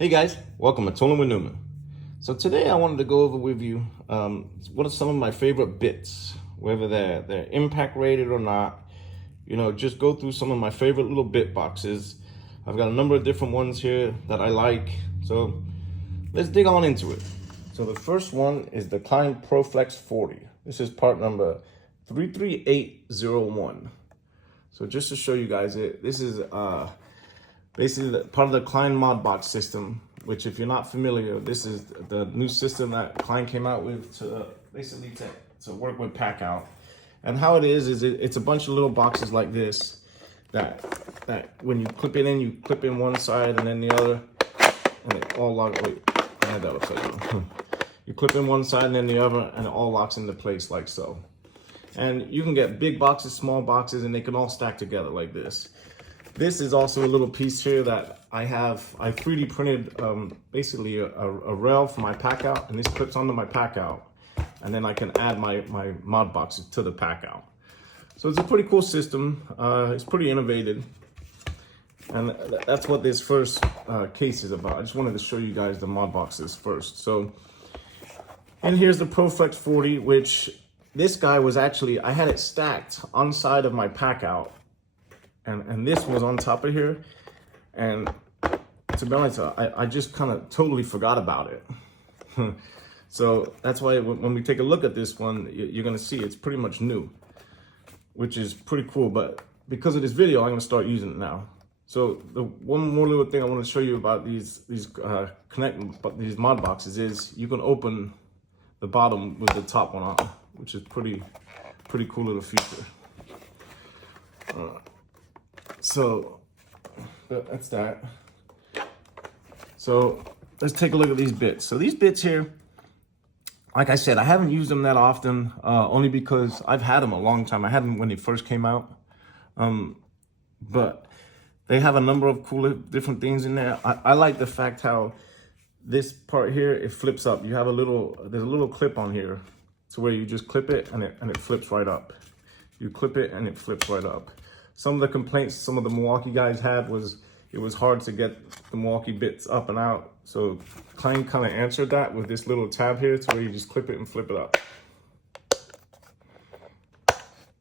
Hey guys, welcome to Tooling with Newman. So today I wanted to go over with you what are some of my favorite bits, whether they're impact rated or not. Just go through some of my favorite little bit boxes. I've got a number of different ones here that I like. So let's dig on into it. So the first one is the Klein ProFlex 40. This is part number 33801. So just to show you guys this is basically part of the Klein mod box system, which if you're not familiar, this is the new system that Klein came out with to basically to work with pack out. And how it is it's a bunch of little boxes like this that when you clip it in, you clip in one side and then the other, and it all locks. Wait, I had that upside down. You clip in one side and then the other, and it all locks into place like so. And you can get big boxes, small boxes, and they can all stack together like this. This is also a little piece here that I 3D printed basically a rail for my pack out, and this clips onto my pack out, and then I can add my mod boxes to the pack out. So it's a pretty cool system. It's pretty innovative, and that's what this first case is about. I just wanted to show you guys the mod boxes first. So, and here's the ProFlex 40, which this guy was actually, I had it stacked on side of my pack out. And this was on top of here, and to be honest, I just kind of totally forgot about it. So that's why when we take a look at this one, you're gonna see it's pretty much new, which is pretty cool. But because of this video, I'm gonna start using it now. So the one more little thing I want to show you about these mod boxes is you can open the bottom with the top one on, which is pretty cool little feature. So that's that. So let's take a look at these bits. So these bits here, like I said, I haven't used them that often, only because I've had them a long time. I had them when they first came out, but they have a number of cool different things in there. I like the fact how this part here, it flips up. You have there's a little clip on here to where you just clip it and it flips right up. You clip it and it flips right up. Some of the complaints some of the Milwaukee guys had was it was hard to get the Milwaukee bits up and out. So Klein kind of answered that with this little tab here to where you just clip it and flip it up.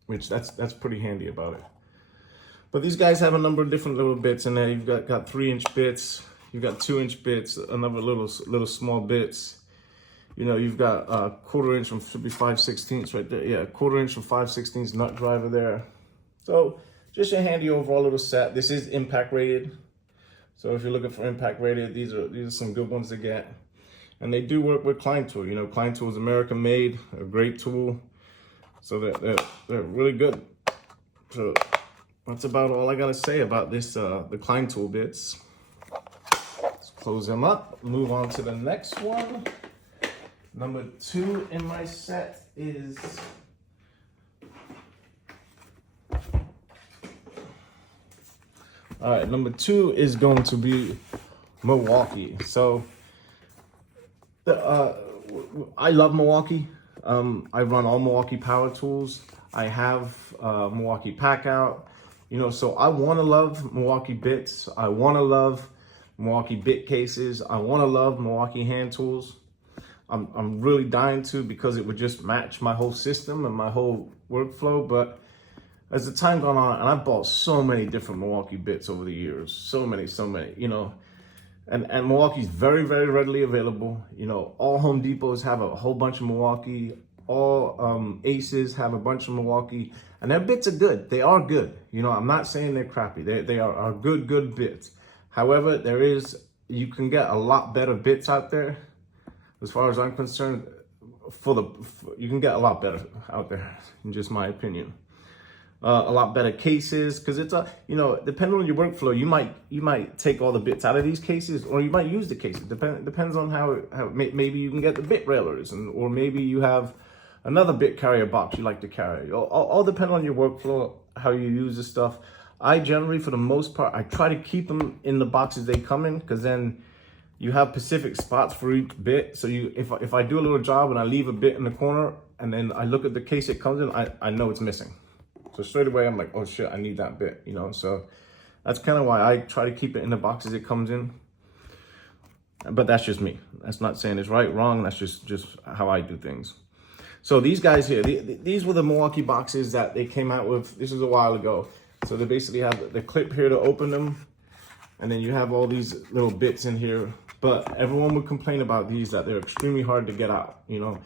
Which that's pretty handy about it. But these guys have a number of different little bits in there. You've got 3-inch bits, you've got 2-inch bits, another little small bits. You've got a 1/4 inch from should be 5/16 right there. Yeah, 1/4 inch from 5/16 nut driver there. So just a handy overall little set. This is impact rated. So if you're looking for impact rated, these are some good ones to get. And they do work with Klein Tools. Klein Tools is American made, a great tool. So they're really good. So that's about all I gotta say about this, the Klein Tool bits. Let's close them up, move on to the next one. Number 2 in my set is all right, number 2 is going to be Milwaukee. So I love Milwaukee. I run all Milwaukee power tools. I have Milwaukee pack out. So I want to love Milwaukee bits. I want to love Milwaukee bit cases. I want to love Milwaukee hand tools. I'm really dying to, because it would just match my whole system and my whole workflow. But as the time gone on, and I've bought so many different Milwaukee bits over the years, so many, and Milwaukee's very, very readily available. All Home Depots have a whole bunch of Milwaukee, all Aces have a bunch of Milwaukee, and their bits are good. They are good. I'm not saying they're crappy. They are good bits. However, you can get a lot better bits out there. As far as I'm concerned, you can get a lot better out there, in just my opinion. A lot better cases, because it's depending on your workflow, you might take all the bits out of these cases, or you might use the cases. Depends on how maybe you can get the bit railers, or maybe you have another bit carrier box you like to carry. All depend on your workflow, how you use this stuff. I generally, for the most part, I try to keep them in the boxes they come in, because then you have specific spots for each bit. So if I do a little job and I leave a bit in the corner, and then I look at the case it comes in, I know it's missing. So straight away, I'm like, oh shit, I need that bit, So that's kind of why I try to keep it in the boxes it comes in. But that's just me. That's not saying it's right, wrong. That's just how I do things. So these guys here, these were the Milwaukee boxes that they came out with. This was a while ago. So they basically have the clip here to open them. And then you have all these little bits in here. But everyone would complain about these, that they're extremely hard to get out. You know,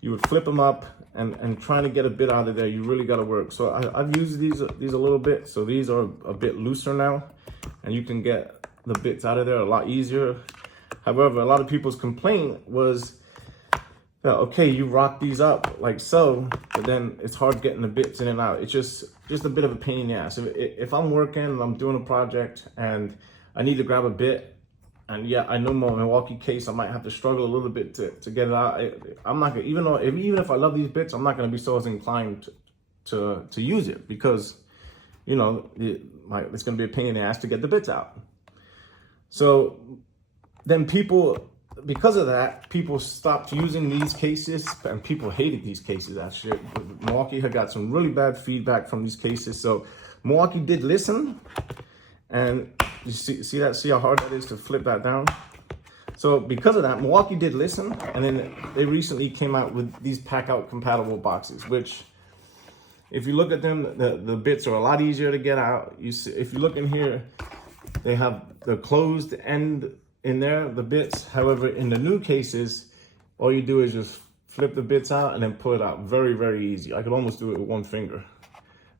you would flip them up and trying to get a bit out of there, you really got to work. So I've used these a little bit. So these are a bit looser now. And you can get the bits out of there a lot easier. However, a lot of people's complaint was, okay, you rock these up like so, but then it's hard getting the bits in and out. It's just a bit of a pain in the ass. If I'm working and I'm doing a project and I need to grab a bit, and yeah, I know my Milwaukee case, I might have to struggle a little bit to get it out. I'm not gonna, even if I love these bits, I'm not gonna be so as inclined to use it because, you know, it's gonna be a pain in the ass to get the bits out. So then because of that, people stopped using these cases, and people hated these cases, actually. Milwaukee had got some really bad feedback from these cases. So Milwaukee did listen, and you see how hard that is to flip that down? So because of that, Milwaukee did listen, and then they recently came out with these pack-out compatible boxes, which, if you look at them, the bits are a lot easier to get out. You see, if you look in here, they have the closed end in there, the bits. However, in the new cases, all you do is just flip the bits out and then pull it out. Very, very easy. I could almost do it with one finger.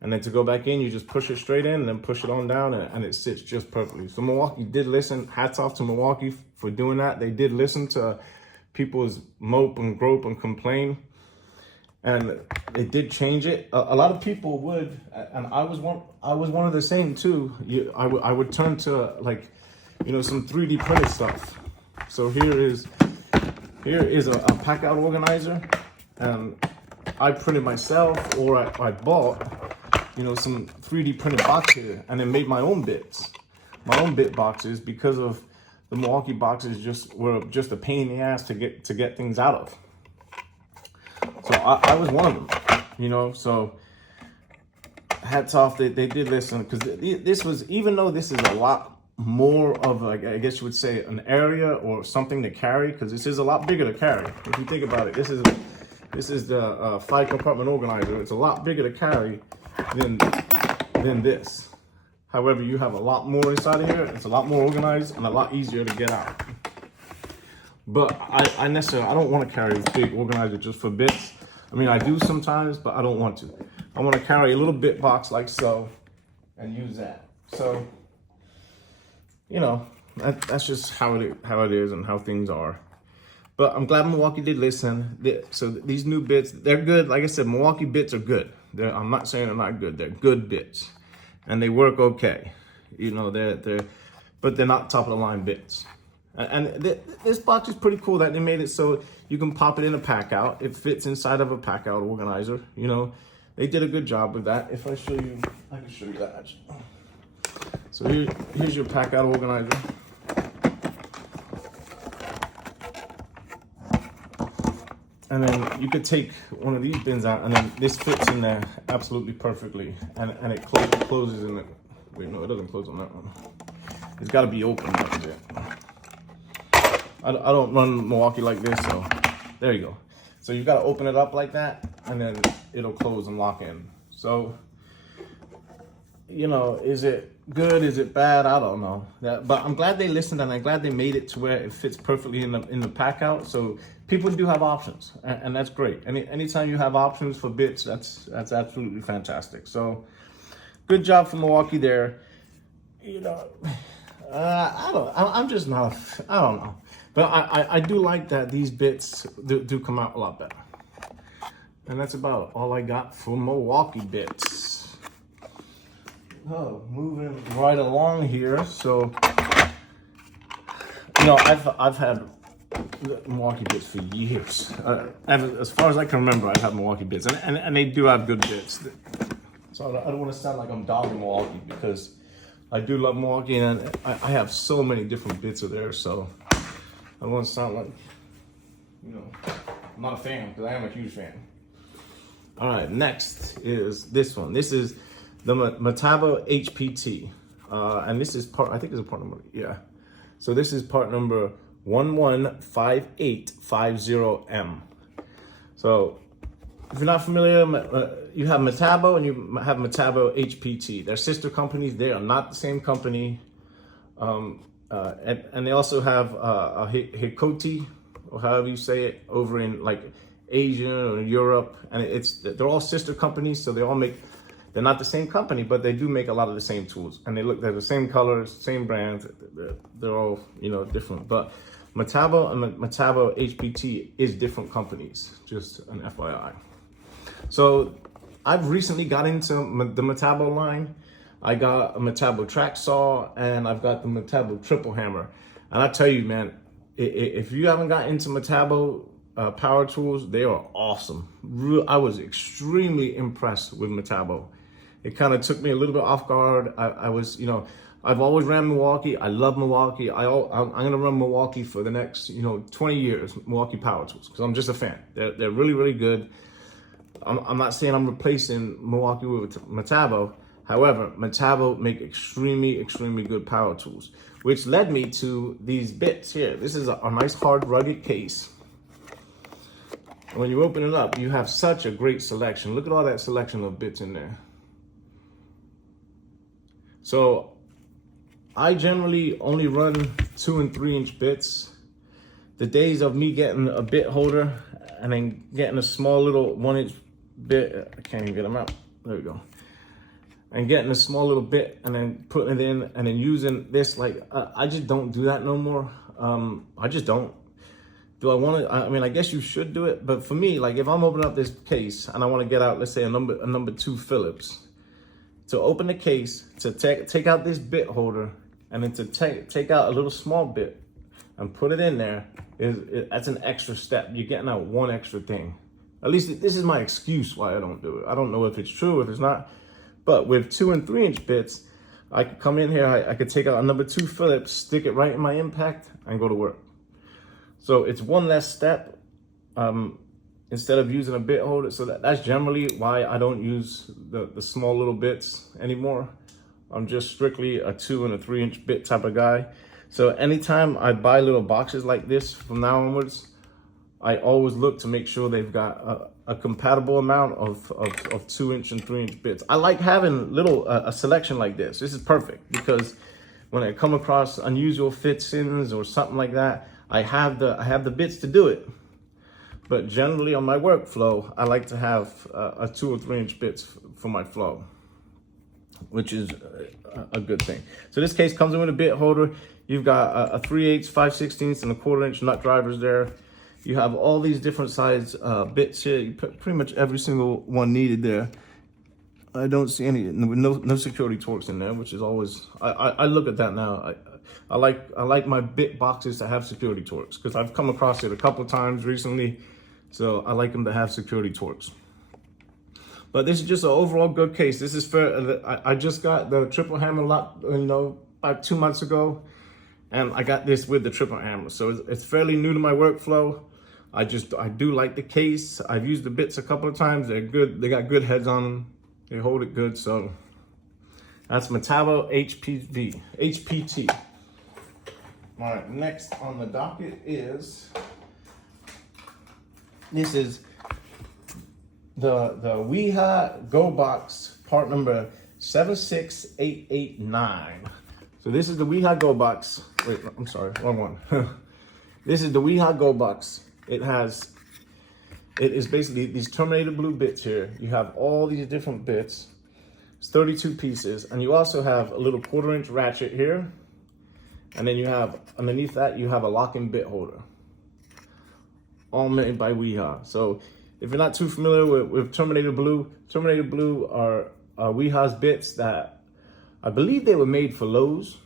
And then to go back in, you just push it straight in and then push it on down, and it sits just perfectly. So Milwaukee did listen. Hats off to Milwaukee for doing that. They did listen to people's mope and grope and complain. And they did change it. A lot of people would, and I was one of the same too. I would turn to, like, you know, some 3D printed stuff. So here is a pack out organizer, and I printed myself, or I bought, you know, some 3D printed boxes and then made my own bits, bit boxes, because of the Milwaukee boxes were just a pain in the ass to get things out of. So I was one of them, you know. So hats off, they did listen, because this was, even though this is a lot more of, I guess you would say, an area or something to carry, because this is a lot bigger to carry. If you think about it, this is the 5-compartment organizer. It's a lot bigger to carry than this. However, you have a lot more inside of here. It's a lot more organized and a lot easier to get out. But I don't want to carry a big organizer just for bits. I mean, I do sometimes, but I don't want to. I want to carry a little bit box like so and use that. So, you know, that's just how it is and how things are. But I'm glad Milwaukee did listen. So these new bits, they're good. Like I said, Milwaukee bits are good. I'm not saying they're not good. They're good bits, and they work okay. You know, but they're not top of the line bits. And this box is pretty cool that they made it so you can pop it in a pack out. It fits inside of a pack out organizer. You know, they did a good job with that. If I show you, I can show you that actually. So here's your pack out organizer. And then you could take one of these bins out, and then this fits in there absolutely perfectly. And it closes in it. Wait, no, it doesn't close on that one. It's got to be open. That's it. I don't run Milwaukee like this, so there you go. So you got to open it up like that, and then it'll close and lock in. So, you know, is it good? Is it bad? I don't know. But I'm glad they listened, and I'm glad they made it to where it fits perfectly in the pack out. So people do have options, and that's great. Anytime you have options for bits, that's absolutely fantastic. So good job for Milwaukee there. You know, I don't know. But I do like that these bits do come out a lot better. And that's about all I got for Milwaukee bits. Oh, moving right along here. So, you know, I've had Milwaukee bits for years. As far as I can remember, I've had Milwaukee bits, and they do have good bits. So I don't want to sound like I'm dogging Milwaukee, because I do love Milwaukee, and I have so many different bits of there. So I don't want to sound like, you know, I'm not a fan, because I am a huge fan. All right, next is this one. This is the Metabo HPT, and this is I think it's a part number, yeah. So this is part number 115850M. So if you're not familiar, you have Metabo and you have Metabo HPT. They're sister companies. They are not the same company. And they also have a Hikoti, or however you say it, over in like Asia or Europe. And they're all sister companies, so they're not the same company, but they do make a lot of the same tools. And they're the same colors, same brands. They're all, different. But Metabo and Metabo HPT is different companies, just an FYI. So I've recently got into the Metabo line. I got a Metabo track saw and I've got the Metabo triple hammer. And I tell you, man, if you haven't got into Metabo power tools, they are awesome. I was extremely impressed with Metabo. It kind of took me a little bit off guard. I was, I've always ran Milwaukee. I love Milwaukee. I'm going to run Milwaukee for the next, 20 years, Milwaukee power tools, because I'm just a fan. They're really, really good. I'm not saying I'm replacing Milwaukee with Metabo. However, Metabo make extremely, extremely good power tools, which led me to these bits here. This is a nice, hard, rugged case. And when you open it up, you have such a great selection. Look at all that selection of bits in there. So I generally only run 2 and 3 inch bits. The days of me getting a bit holder and then getting a small little 1 inch bit, I can't even get them out. There we go. And getting a small little bit and then putting it in and then using this, I just don't do that no more. I just don't. Do I want to? I mean, I guess you should do it, but for me, if I'm opening up this case and I want to get out, let's say a number 2 Phillips, to open the case, to take out this bit holder, and then to take out a little small bit and put it in there, that's an extra step. You're getting out one extra thing. At least this is my excuse why I don't do it. I don't know if it's true, if it's not. But with 2 and 3 inch bits, I could come in here, I could take out a number 2 Phillips, stick it right in my impact, and go to work. So it's one less step instead of using a bit holder. So that's generally why I don't use the small little bits anymore. I'm just strictly a 2 and a 3 inch bit type of guy. So anytime I buy little boxes like this from now onwards, I always look to make sure they've got a compatible amount of 2 inch and 3 inch bits. I like having a selection like this. This is perfect because when I come across unusual fits-ins or something like that, I have the bits to do it. But generally on my workflow, I like to have a 2 or 3 inch bits for my flow, which is a good thing. So this case comes in with a bit holder. You've got a 3/8, 5/16, and a 1/4 inch nut drivers there. You have all these different size bits here. You put pretty much every single one needed there. I don't see no security torques in there, which is always, I look at that now. I like my bit boxes to have security torques because I've come across it a couple times recently. So I like them to have security torques. But this is just an overall good case. This is for, I just got the triple hammer lock, about 2 months ago. And I got this with the triple hammer. So it's fairly new to my workflow. I do like the case. I've used the bits a couple of times. They're good. They got good heads on them. They hold it good. So that's Metabo HPT. All right, next on the docket is, this is the Wiha Go Box, part number 76889. So this is the Wiha Go Box. Wait, I'm sorry, wrong one. This is the Wiha Go Box. It is basically these terminated blue bits here. You have all these different bits. It's 32 pieces. And you also have a little 1/4 inch ratchet here. And then you have, underneath that, you have a lock-in bit holder. All made by Wiha. So if you're not too familiar with Terminator Blue are Wiha's bits that I believe they were made for Lowe's.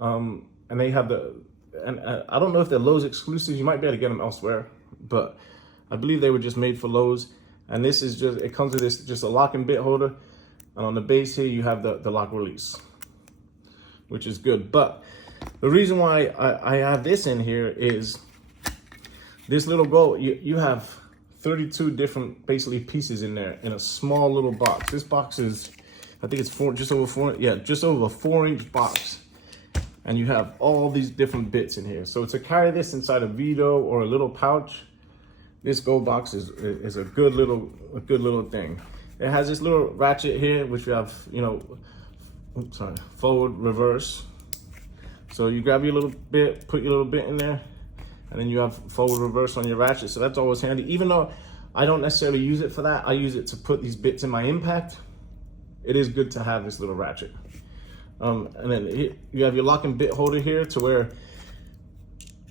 And they have I don't know if they're Lowe's exclusives. You might be able to get them elsewhere, but I believe they were just made for Lowe's. And this is it comes with just a lock-in bit holder. And on the base here, you have the lock release, which is good. But the reason why I have this in here is this little you have 32 different basically pieces in there in a small little box. This box is, I think it's just over 4 inch box. And you have all these different bits in here. So to carry this inside a Vito or a little pouch, this Go Box is a good little thing. It has this little ratchet here, which you have, you know, forward, reverse. So you grab your little bit, put your little bit in there, and then you have forward, reverse on your ratchet. So that's always handy. Even though I don't necessarily use it for that, I use it to put these bits in my impact. It is good to have this little ratchet. And then you have your locking bit holder here to where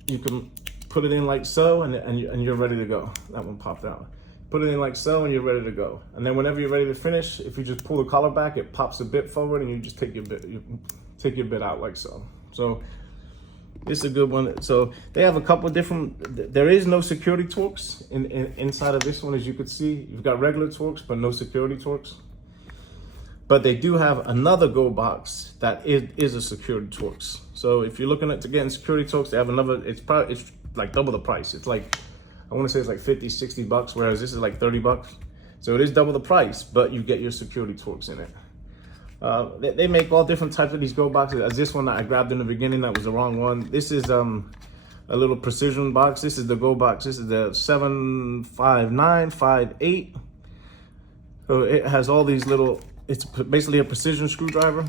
you can put it in like so, and you're ready to go. That one popped out. Put it in like so, and you're ready to go. And then whenever you're ready to finish, if you just pull the collar back, it pops the bit forward, and you just take your bit out like so. So this is a good one. So they have a couple of different. There is no security Torx inside of this one, as you could see. You've got regular Torx, but no security Torx. But they do have another Go Box that is a security Torx. So if you're looking at getting security Torx, they have another. It's like double the price. It's like, I want to say it's like 50, 60 bucks, whereas this is like 30 bucks. So it is double the price, but you get your security Torx in it. They make all different types of these Go Boxes. As this one that I grabbed in the beginning, that was the wrong one. This is a little precision box. This is the Go Box. This is the 75958. So it has all these little, it's basically a precision screwdriver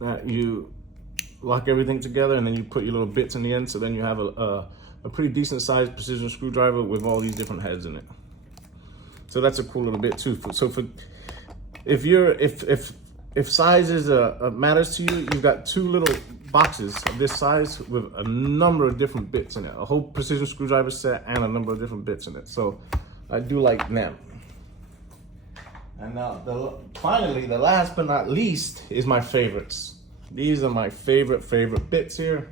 that you lock everything together, and then you put your little bits in the end. So then you have a pretty decent sized precision screwdriver with all these different heads in it. So that's a cool little bit too. So for if size matters to you, you've got two little boxes of this size with a number of different bits in it, a whole precision screwdriver set and a number of different bits in it. So I do like them. And now finally, the last but not least is my favorites. These are my favorite bits here.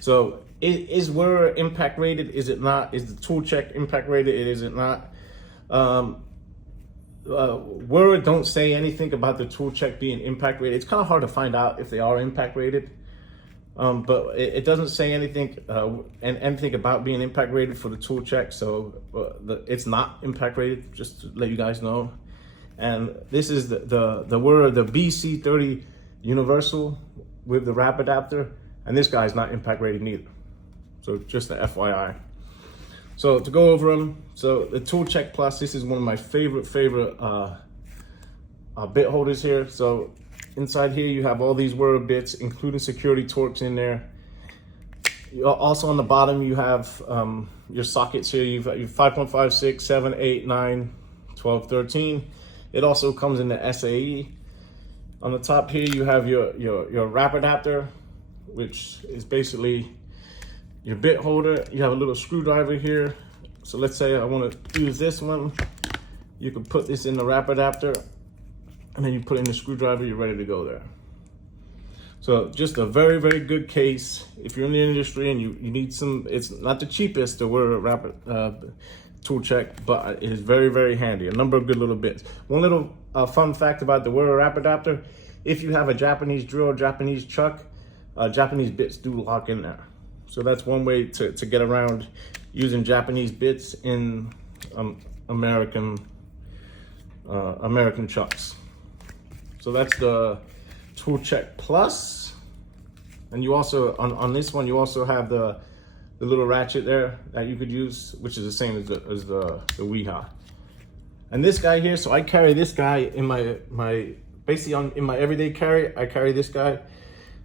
So is Wera impact rated? Is it not? Is the tool check impact rated? Is it not? Wera don't say anything about the tool check being impact rated. It's kind of hard to find out if they are impact rated. But it doesn't say anything anything about being impact rated for the tool check. So it's not impact rated, just to let you guys know. And this is the Wera, the BC30 Universal with the wrap adapter. And this guy's not impact rated neither. So just the FYI. So to go over them, so the Tool Check Plus, this is one of my favorite bit holders here. So inside here you have all these Wera bits, including security Torx in there. Also on the bottom you have your sockets here. You've got your 5.5, 6, 7, 8, 9, 12, 13. It also comes in the SAE. On the top here you have your wrap adapter, which is basically your bit holder. You have a little screwdriver here. So let's say I want to use this one. You can put this in the wrap adapter, and then you put in the screwdriver, you're ready to go there. So just a very good case. If you're in the industry and you need some, it's not the cheapest to wear a wrap tool check, but it is very handy. A number of good little bits. One little fun fact about the Wera wrap adapter: if you have a Japanese drill, Japanese chuck, Japanese bits do lock in there. So that's one way to get around using Japanese bits in American chucks. So that's the Tool Check Plus. And you also, on this one, you also have the little ratchet there that you could use, which is the same as the Wiha. And this guy here, so I carry this guy in my basically in my everyday carry. I carry this guy.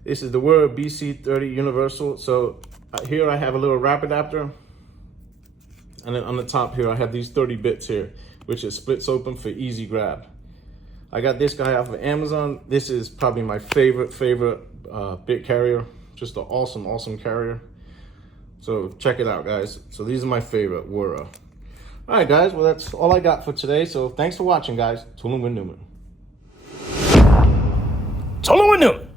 This is the Wera BC30 Universal. So here I have a little wrap adapter, and then on the top here I have these 30 bits here, which it splits open for easy grab. I got this guy off of Amazon. This is probably my favorite bit carrier. Just an awesome carrier. So check it out, guys. So these are my favorite Wera. All right, guys. Well, that's all I got for today. So thanks for watching, guys. Tooling with Newman. Tooling with Newman.